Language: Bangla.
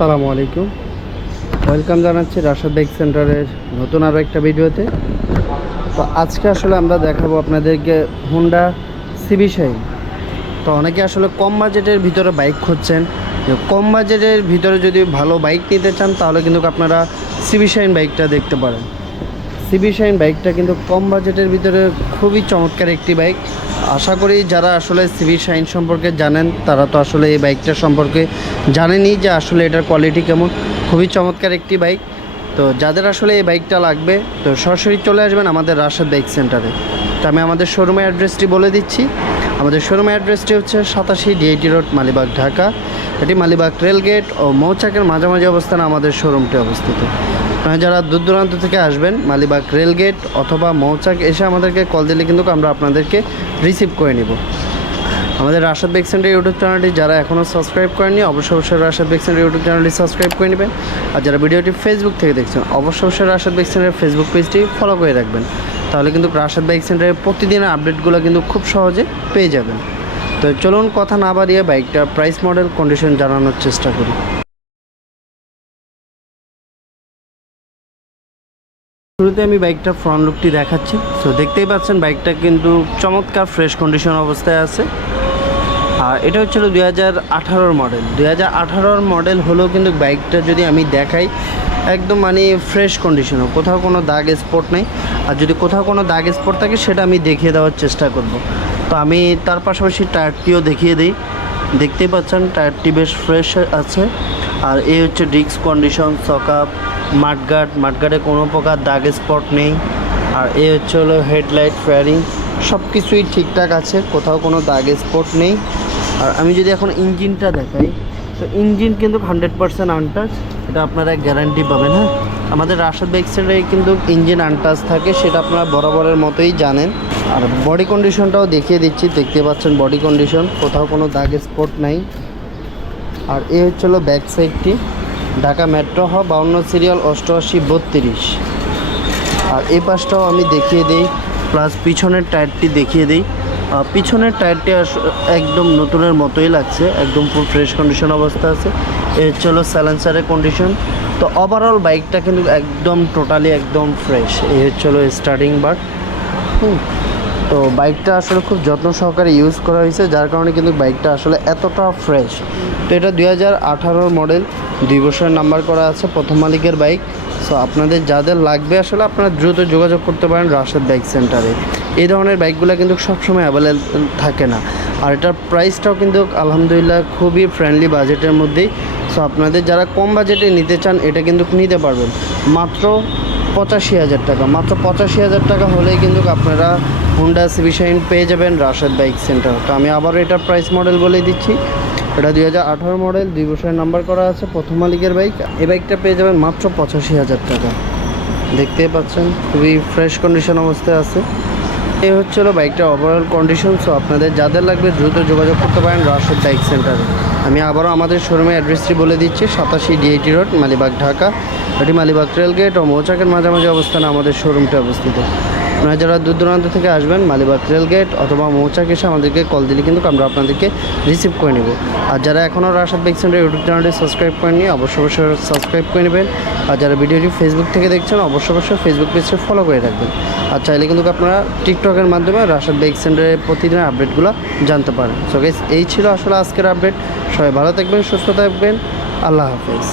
আসসালামু আলাইকুম, ওয়েলকাম জানাচ্ছি রাশেদ বাইক সেন্টারের নতুন আরও একটা ভিডিওতে। তো আজকে আসলে আমরা দেখাবো আপনাদেরকে হোন্ডা সিবি শাইন। তো অনেকে আসলে কম বাজেটের ভিতরে বাইক খুঁজছেন, কম বাজেটের ভিতরে যদি ভালো বাইক নিতে চান তাহলে কিন্তু আপনারা সিবি শাইন বাইকটা দেখতে পারেন। সিবি শাইন বাইকটা কিন্তু কম বাজেটের ভিতরে খুবই চমৎকার একটি বাইক। আশা করি যারা আসলে সিবি শাইন সম্পর্কে জানেন তারা তো আসলে এই বাইকটা সম্পর্কে জানেনই যে আসলে এটার কোয়ালিটি কেমন। খুবই চমৎকার একটি বাইক। তো যাদের আসলে এই বাইকটা লাগবে তো সরাসরি চলে আসবেন আমাদের রাশেদ বাইক সেন্টারে। তো আমি আমাদের শোরুমের অ্যাড্রেসটি বলে দিচ্ছি। আমাদের শোরুমের অ্যাড্রেসটি হচ্ছে 87 ডিআইটি রোড, মালিবাগ, ঢাকা। এটি মালিবাগ রেলগেট ও মৌচাকের মাঝামাঝি অবস্থানে আমাদের শোরুমটি অবস্থিত। যারা দূর দূরান্ত থেকে আসবেন মালিবাগ রেলগেট অথবা মৌচাক এসে আমাদেরকে কল দিলে কিন্তু আমরা আপনাদেরকে রিসিভ করে নিব। আমাদের রাশেদ বাইক সেন্টার ইউটিউব চ্যানেলটি যারা এখনও সাবস্ক্রাইব করেননি অবশ্যই রাশেদ বাইক সেন্টার ইউটিউব চ্যানেলটি সাবস্ক্রাইব করে নেবেন। আর যারা ভিডিওটি ফেসবুক থেকে দেখছেন অবশ্যই রাশেদ বাইক সেন্টারের ফেসবুক পেজটি ফলো করে রাখবেন। তাহলে কিন্তু রাশেদ বাইক সেন্টারের প্রতিদিনের আপডেটগুলো কিন্তু খুব সহজে পেয়ে যাবেন। তো চলুন কথা না বাড়িয়ে বাইকটার প্রাইস, মডেল, কন্ডিশন জানানোর চেষ্টা করি। শুরুতে আমি বাইকটার ফ্রন্ট লুকটি দেখাচ্ছি। সো দেখতেই পাচ্ছেন বাইকটা কিন্তু চমৎকার ফ্রেশ কন্ডিশন অবস্থায় আছে। আর এটা হচ্ছিল 2018 মডেল। 2018 মডেল হলেও কিন্তু বাইকটা যদি আমি দেখাই একদম মানে ফ্রেশ কন্ডিশনও, কোথাও কোনো দাগ স্পট নেই। আর যদি কোথাও কোনো দাগ স্পট থাকে সেটা আমি দেখিয়ে দেওয়ার চেষ্টা করব। তো আমি তার পাশাপাশি টায়ারটিও দেখিয়ে দিই। দেখতেই পাচ্ছেন টায়ারটি বেশ ফ্রেশ আছে। আর এই হচ্ছে ডিস্ক কন্ডিশন, সকাপ, মাঠগার্ডে কোনো প্রকার দাগ স্পট নেই। আর এই হচ্ছে হলো হেডলাইট, ফেয়ারিং সব কিছুই ঠিকঠাক আছে, কোথাও কোনো দাগ স্পট নেই। আর আমি যদি এখন ইঞ্জিনটা দেখাই তো ইঞ্জিন কিন্তু 100% আনটাচ, এটা আপনারা গ্যারান্টি পাবেন। হ্যাঁ, আমাদের রাশেদ বাইক সেন্টারে কিন্তু ইঞ্জিন আনটাচ থাকে, সেটা আপনারা বরাবরের মতোই জানেন। আর বডি কন্ডিশনটাও দেখিয়ে দিচ্ছি। দেখতে পাচ্ছেন বডি কন্ডিশন, কোথাও কোনো দাগ স্পট নাই। আর এই হচ্ছে হলো ব্যাক সাইডটি, ঢাকা মেট্রো হ 52 সিরিয়াল 8832। আর এই পাশটাও আমি দেখিয়ে দিই, প্লাস পিছনের টায়ারটি দেখিয়ে দিই। পিছনের টায়ারটি একদম নতুনের মতোই লাগছে, একদম ফুল ফ্রেশ কন্ডিশন অবস্থা আছে। এই হচ্ছে হলো সাইলেন্সারের কন্ডিশন। তো ওভারঅল বাইকটা কিন্তু একদম টোটালি একদম ফ্রেশ। এই হচ্ছে হলো স্টার্টিং বার। তো বাইকটা আসলে খুব যত্ন সহকারে ইউজ করা হয়েছে, যার কারণে কিন্তু বাইকটা আসলে এতটা ফ্রেশ। তো এটা 2018 মডেল, 2 বছরের নাম্বার করা আছে, প্রথম মালিকের বাইক। সো আপনাদের যাদের লাগবে আসলে আপনারা দ্রুত যোগাযোগ করতে পারেন রাশেদ বাইক সেন্টারে। এই ধরনের বাইকগুলো কিন্তু সবসময় অ্যাভেলেবল থাকে না। আর এটার প্রাইসটাও কিন্তু আলহামদুলিল্লাহ খুবই ফ্রেন্ডলি বাজেটের মধ্যেই। সো আপনাদের যারা কম বাজেটে নিতে চান এটা কিন্তু নিতে পারবেন মাত্র 85,000 টাকা। মাত্র 85,000 টাকা হলেই কিন্তু আপনারা হোন্ডা সিবি শাইন পেয়ে যাবেন রাশেদ বাইক সেন্টার। তো আমি আবারও এটার প্রাইস, মডেল বলে দিচ্ছি। এটা 2018 মডেল, 2 বছরের নাম্বার করা আছে, প্রথম মালিকের বাইক। এই বাইকটা পেয়ে যাবেন মাত্র 85,000 টাকা। দেখতেই পাচ্ছেন খুবই ফ্রেশ কন্ডিশন অবস্থায় আছে। এই হচ্ছে হলো বাইকটার ওভারঅল কন্ডিশন। সো আপনাদের যাদের লাগবে দ্রুত যোগাযোগ করতে পারেন রাশেদ বাইক সেন্টারে। আমি আবারও আমাদের শোরুমের অ্যাড্রেসটি বলে দিচ্ছি, 87 ডিআইটি রোড, মালিবাগ, ঢাকা। এটি মালিবাগ রেলগেট ও মৌচাকের মাঝামাঝি অবস্থানে আমাদের শোরুমটি অবস্থিত। আপনারা যারা দূর দূরান্ত থেকে আসবেন মালিবাগ রেলগেট অথবা মৌচাক এসে আমাদেরকে কল দিলে কিন্তু আমরা আপনাদেরকে রিসিভ করে নেব। আর যারা এখনও রাশেদ বাইক সেন্টার ইউটিউব চ্যানেলটি সাবস্ক্রাইব করেননি অবশ্যই সাবস্ক্রাইব করে নেবেন। আর যারা ভিডিওটি ফেসবুক থেকে দেখছেন অবশ্যই ফেসবুক পেজটি ফলো করে রাখবেন। আর চাইলে কিন্তু আপনারা টিকটকের মাধ্যমে রাশেদ বাইক সেন্টারের প্রতিদিনের আপডেটগুলো জানতে পারেন। সো গাইস, এই ছিল আসলে আজকের আপডেট। সবাই ভালো থাকবেন, সুস্থ থাকবেন। আল্লাহ হাফেজ।